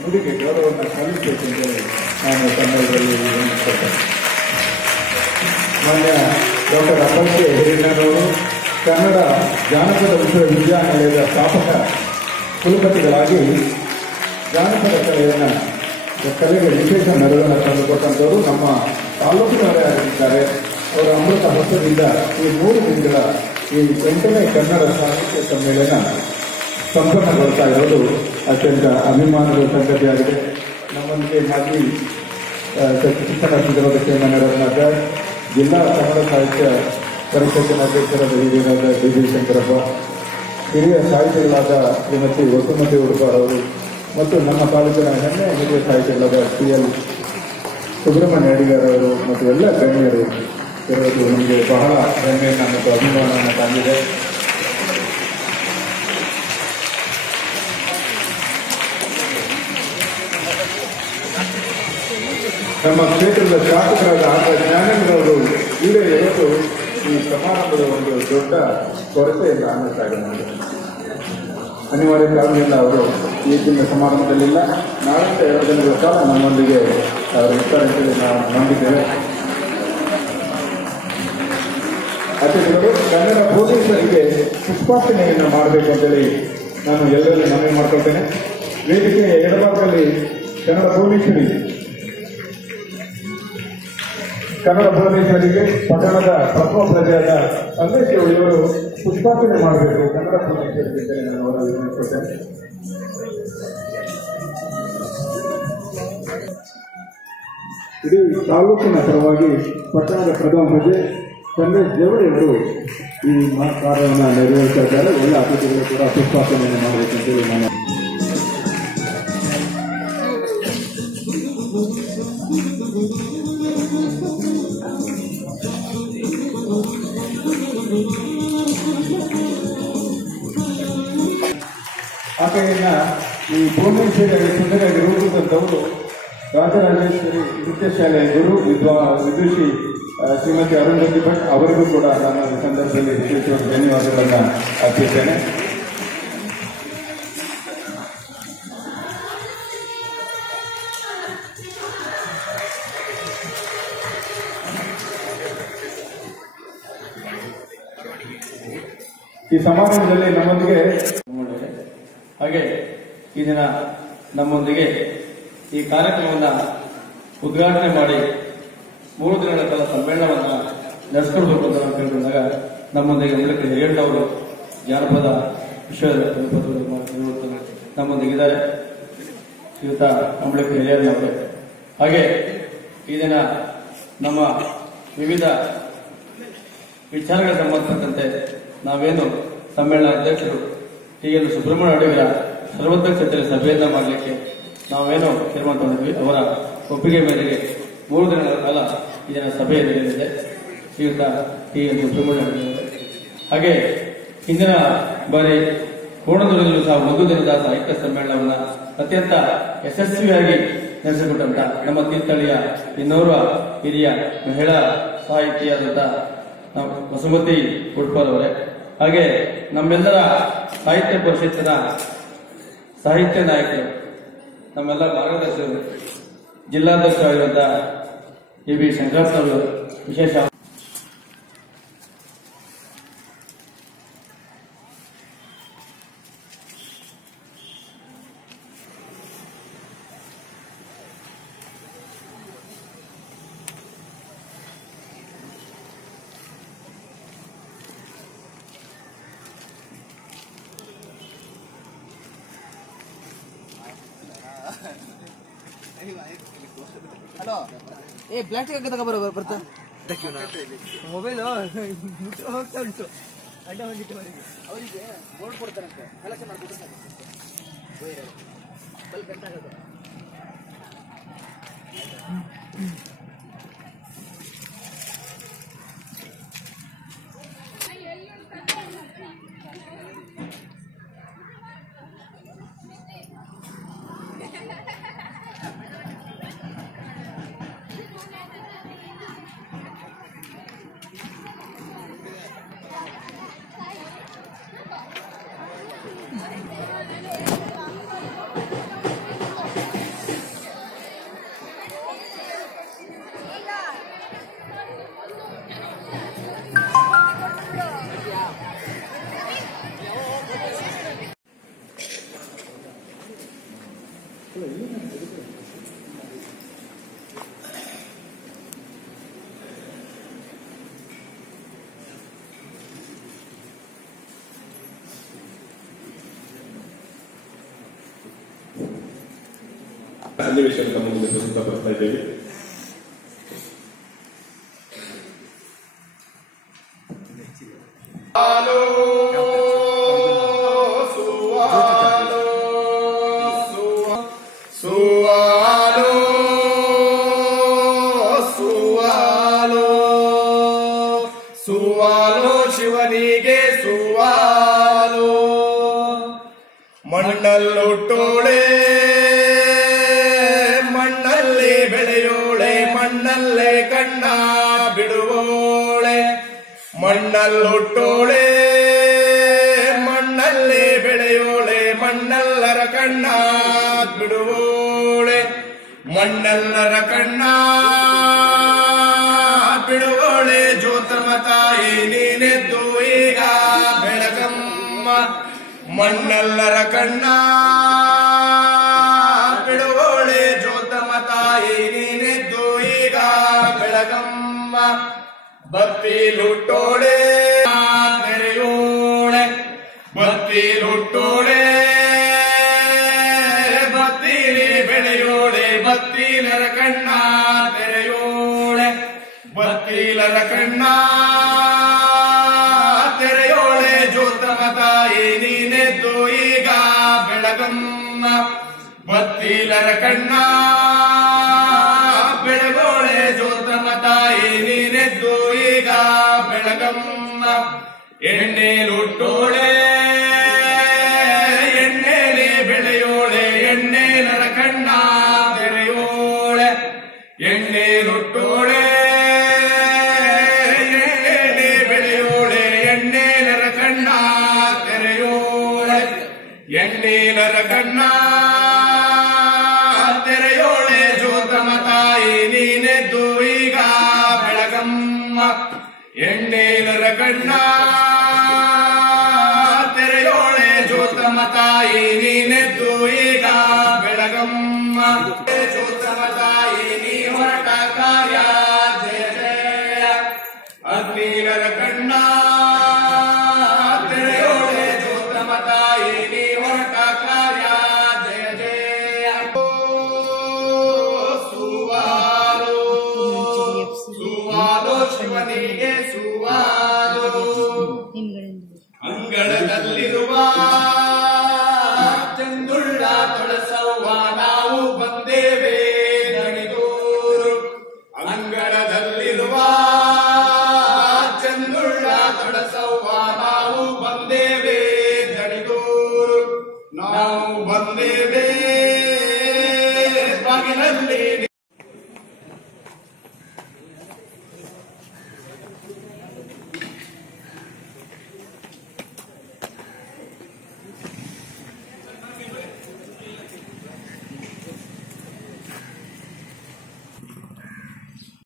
ನುಡಿಗೆ ಗೌರವವನ್ನು ಸಲ್ಲಿಸಬೇಕು ಅಂತ ಹೇಳಿ ನಾನು ಕನ್ನಡದಲ್ಲಿ ಮಾನ್ಯ ಡಾಕ್ಟರ್ ಅಪ್ಪಕ್ಕೆ ಹಿರಿಯಣ್ಣನವರು ಕನ್ನಡ ಜಾನಪದ ವಿಶ್ವವಿದ್ಯಾನಿಲಯದ ಸ್ಥಾಪಕ ಕುಲಪತಿಗಳಾಗಿ ಜಾನಪದ ಕಲೆಯನ್ನು, ಕಲೆಗೆ ವಿಶೇಷ ನೆರವನ್ನು ತಂದುಕೊಟ್ಟಂತವರು ನಮ್ಮ ತಾಲೂಕಿನವರೇ ಆಗಿದ್ದಾರೆ. ಅವರ ಅಮೃತ ಹಸ್ತದಿಂದ ಈ ಮೂರು ದಿನಗಳ ಈ ಎಂಟನೇ ಕನ್ನಡ ಸಾಹಿತ್ಯ ಸಮ್ಮೇಳನ ಸಂಪನ್ನಗೊಳ್ತಾ ಇರೋದು ಅತ್ಯಂತ ಅಭಿಮಾನದ ಸಂಗತಿಯಾಗಿದೆ. ನಮ್ಮೊಂದಿಗೆ ಮಾಜಿ ಶಿಕ್ಷಣ ಶ್ರೀಮನ್ನರತ್ನಾಕರ್ ಜಿಲ್ಲಾ ಕನ್ನಡ ಸಾಹಿತ್ಯ ಪರಿಷತ್ತಿನ ಅಧ್ಯಕ್ಷರಾದ ಹಿರಿಯರಾದ ಡಿ ವಿ ಶಂಕರಪ್ಪ, ಹಿರಿಯ ಸಾಹಿತಿಗಳಾದ ಶ್ರೀಮತಿ ವಸುಮತಿ ಉಡುಪಾರ್ ಅವರು ಮತ್ತು ನಮ್ಮ ತಾಲೂಕಿನ ಹೆಮ್ಮೆ ಹಿರಿಯ ಸಾಹಿತಿಗಳಾದ ಸಿ ಎಲ್ ಸುಬ್ರಹ್ಮಣ್ಯ ಅಡಿಗಾರ್ ಅವರು ಮತ್ತು ಎಲ್ಲ ಗಣ್ಯರು ಇರೋದು ನಮಗೆ ಬಹಳ ಹೆಮ್ಮೆಯನ್ನು ಮತ್ತು ಅಭಿಮಾನವನ್ನು ತಂದಿದೆ. ನಮ್ಮ ಕ್ಷೇತ್ರದ ಶಾಸಕರಾದ ಆತ ಜ್ಞಾನೇಂದ್ರವರು ಇದೇ ಇವತ್ತು ಈ ಸಮಾರಂಭದ ಒಂದು ದೊಡ್ಡ ಕೊರತೆಯಿಂದ ಅನ್ನಿಸ್ತಾ ಇದೆ ನಮಗೆ ಅನಿವಾರ್ಯ ಕಾರಣದಿಂದ ಅವರು ಈ ದಿನ ಸಮಾರಂಭದಲ್ಲಿಲ್ಲ. ನಾಳೆ ಎರಡು ದಿನಗಳ ಕಾಲ ನಮ್ಮೊಂದಿಗೆ ಅವರು ಇರ್ತಾರೆ ಅಂತೇಳಿ ನಾವು ನಂಬಿದ್ದೇವೆ. ಅತಿಥಿಗಳು ಕನ್ನಡ ಪೊಲೀಸರಿಗೆ ಪುಷ್ಪಾರ್ಚನೆಯನ್ನು ಮಾಡಬೇಕು ಅಂತೇಳಿ ನಾನು ಎಲ್ಲರಲ್ಲಿ ಮನವಿ ಮಾಡ್ಕೊಳ್ತೇನೆ. ವೇದಿಕೆಯ ಎಡಭಾಗದಲ್ಲಿ ಕನ್ನಡ ಪೊಲೀಸರಿಗೆ ಕನ್ನಡ ಪೊಲೀಸರಿಗೆ ಪಟ್ಟಣದ ಪ್ರಥಮ ಪ್ರಜೆಯಾದ ಸಂದೇಶ ಇವರು ಪುಷ್ಪಾರ್ಚನೆ ಮಾಡಬೇಕು. ಕನ್ನಡ ಭೂಮಿ ಅವರ ಇಡೀ ತಾಲೂಕಿನ ಪರವಾಗಿ ಪಟ್ಟಣದ ಪ್ರಥಮ ಪ್ರಜೆ ಸಂದೇಶ್ ಜವಳಿ ಈ ಕಾರ್ಯವನ್ನು ನೆರವೇರಿಸಿದ್ದಾರೆ ಒಳ್ಳೆ ಅತಿಥಿಗಳು ಕೂಡ ಪುಷ್ಪಾರ್ಚನೆಯನ್ನು ಮಾಡಬೇಕಂತೇಳಿ ನಾನು ಆಕೆಯನ್ನ ಈ ಭುವನೇಶ್ವರಿ ಸುಂದರಿಯಾಗಿ ರೂಪಿಸಿದಂಥವರು ರಾಜರಾಜೇಶ್ವರಿ ನೃತ್ಯ ಶಾಲೆಯ ಗುರು ವಿದ್ವಾ ವಿದುಷಿ ಶ್ರೀಮತಿ ಅರುಂಧತಿ ಭಟ್ ಅವರಿಗೂ ಕೂಡ ನಾನು ಈ ಸಂದರ್ಭದಲ್ಲಿ ವಿಶೇಷವಾಗಿ ಧನ್ಯವಾದಗಳನ್ನು ಅರ್ಪಿಸ್ತೇನೆ. ಈ ಸಮಾರಂಭದಲ್ಲಿ ನಮ್ಮೊಂದಿಗೆ ಹಾಗೆ ಈ ದಿನ ನಮ್ಮೊಂದಿಗೆ ಈ ಕಾರ್ಯಕ್ರಮವನ್ನ ಉದ್ಘಾಟನೆ ಮಾಡಿ ಮೂರು ದಿನಗಳ ಕಾಲ ಸಮ್ಮೇಳನವನ್ನ ನಡೆಸ್ಕೊಡ್ಬೇಕು ಅಂತ ನಾವು ಕೇಳಿಕೊಂಡಾಗ ನಮ್ಮೊಂದಿಗೆ ಮೂಲಕ ಹೇಳವರು ಜಾನಪದ ವಿಷಯದ ನಮ್ಮೊಂದಿಗೆ ಇದ್ದಾರೆ. ಶ್ರೀಯುತ ಅಂಬಳಿಕ ಹಿರಿಯಣ್ಣವರೇ ಹಾಗೆ ಈ ದಿನ ನಮ್ಮ ವಿವಿಧ ವಿಚಾರಗಳಿಗೆ ಸಂಬಂಧಪಟ್ಟಂತೆ ನಾವೇನು ಸಮ್ಮೇಳನ ಅಧ್ಯಕ್ಷರು ಟಿ ಸುಬ್ರಹ್ಮಣ್ಯ ಅಡಿಗರ ಕ್ಷೇತ್ರ ಸಭೆಯನ್ನ ಮಾಡಲಿಕ್ಕೆ ನಾವೇನು ತೀರ್ಮಾನ ತಗೊಂಡಿದ್ವಿ ಅವರ ಒಪ್ಪಿಗೆ ಮೇರೆಗೆ ಮೂರು ದಿನಗಳ ಕಾಲ ಈ ಸಭೆಯಲ್ಲಿ ಸಭೆ ನಡೆಯಲಿದೆ ಶ್ರೀಯುತ ಟಿ ಎನ್ ಸುಬ್ರಹ್ಮಣ್ಯ. ಹಾಗೆ ಹಿಂದಿನ ಬಾರಿ ಕೋಣದೂರಿನಲ್ಲೂ ಸಹ ಒಂದು ದಿನದ ಸಾಹಿತ್ಯ ಸಮ್ಮೇಳನವನ್ನ ಅತ್ಯಂತ ಯಶಸ್ವಿಯಾಗಿ ನಡೆಸಿಕೊಟ್ಟಂತ ನಮ್ಮ ತೀರ್ಥಳಿಯ ಇನ್ನೋರ್ವ ಹಿರಿಯ ಮಹಿಳಾ ಸಾಹಿತಿಯಾದಂತ ನಾವು ವಸುಮತಿ ಉಡ್ಪಾಲ್ ಅವರೇ. ಹಾಗೆ ನಮ್ಮೆಲ್ಲರ ಸಾಹಿತ್ಯ ಪರಿಷತ್ತಿನ ಸಾಹಿತ್ಯ ನಾಯಕರು ನಮ್ಮೆಲ್ಲ ಮಾರ್ಗದರ್ಶಕರು ಜಿಲ್ಲಾಧ್ಯಕ್ಷರಾಗಿರುವಂತಹ ಎ ಬಿ ಶಂಕರಪ್ಪನವರು ವಿಶೇಷ ಹಲೋ ಏ ಪ್ಲಾಸ್ಟಿಕ್ ಹಾಕಿ ತಗೋ ಬರೋ ಬರ್ತಾ. ಮೊಬೈಲ್ ಹೋಗ್ತಾ ಉಂಟು ಅಡ್ಡ ಹೋಗಿಟ್ಟು ಅವರಿಗೆ ಬೋರ್ಡ್ ಕೊಡ್ತಾರಂತೆ. ಕಲೆಕ್ಷನ್ ಮಾಡ್ಕೊಡ್ತಾರೆ ಬಲ್ ಎಂತ ಸನ್ನಿವೇಶವನ್ನು 对，因为那个。ತಮ್ಮ ಮುಂದೆ ಪ್ರಸ್ತುತ ಬರ್ತಾ ಇದ್ದೇವೆ ಸುವಾಲೋ ಬೆಳೆಯೋಳೆ, ಮಣ್ಣಲ್ಲೇ ಕಣ್ಣ ಬಿಡುವೋಳೆ. ಮಣ್ಣಲ್ಲುಟ್ಟೋಳೆ, ಮಣ್ಣಲ್ಲೇ ಬೆಳೆಯೋಳೆ, ಮಣ್ಣಲ್ಲರ ಕಣ್ಣ ಬಿಡುವೋಳೆ. ಮಣ್ಣಲ್ಲರ ಕಣ್ಣ ಬಿಡುವೋಳೆ, ಜ್ಯೋತಮ ತಾಯಿ ನೀನೆದ್ದು ಈಗ ಬೆಳಗಮ್ಮ ಮಣ್ಣಲ್ಲರ ಕಣ್ಣ ಲುಟ್ಟೋಳೆ ಬತ್ತೀಲಿ ಬೆಳೆಯೋಳೆ ಬತ್ತೀಲರ ಕಣ್ಣ ತೆರೆಯೋಳೆ ಬತ್ತೀಲರ ಕಣ್ಣ ತೆರೆಯೋಳೆ ಜ್ಯೋತಮ ತಾಯಿ ನೀನೆದ್ದು ಈಗ ಬೆಳಗಮ್ಮ, ಬತ್ತೀಲರ ಕಣ್ಣ ತಾಯಿ ನೀನೆದ್ದು ಈಗ ಬೆಳಗಮ್ಮ ಎಣ್ಣೆ ಲುಟ್ಟೋಳೆ ಎಣ್ಣೆಲೆ ಬೆಳೆಯೋಳೆ ಎಣ್ಣೆ ನರ ಕಣ್ಣ ತೆರೆಯೋಳೆ ಎಣ್ಣೆ ಲುಟ್ಟೋಳೆ ಎಣ್ಣೆಲೆ ಬೆಳೆಯೋಳೆ ಎಣ್ಣೆ ನರ ಕಣ್ಣ ತೆರೆಯೋಳೆ ಎಣ್ಣೆ ನರ ನರ ಕಣ್ಣ ತೆರೆಯೋಳೆ ಜ್ಯೋತಮ ತಾಯಿ ನೀನೆದ್ದು ಈಗ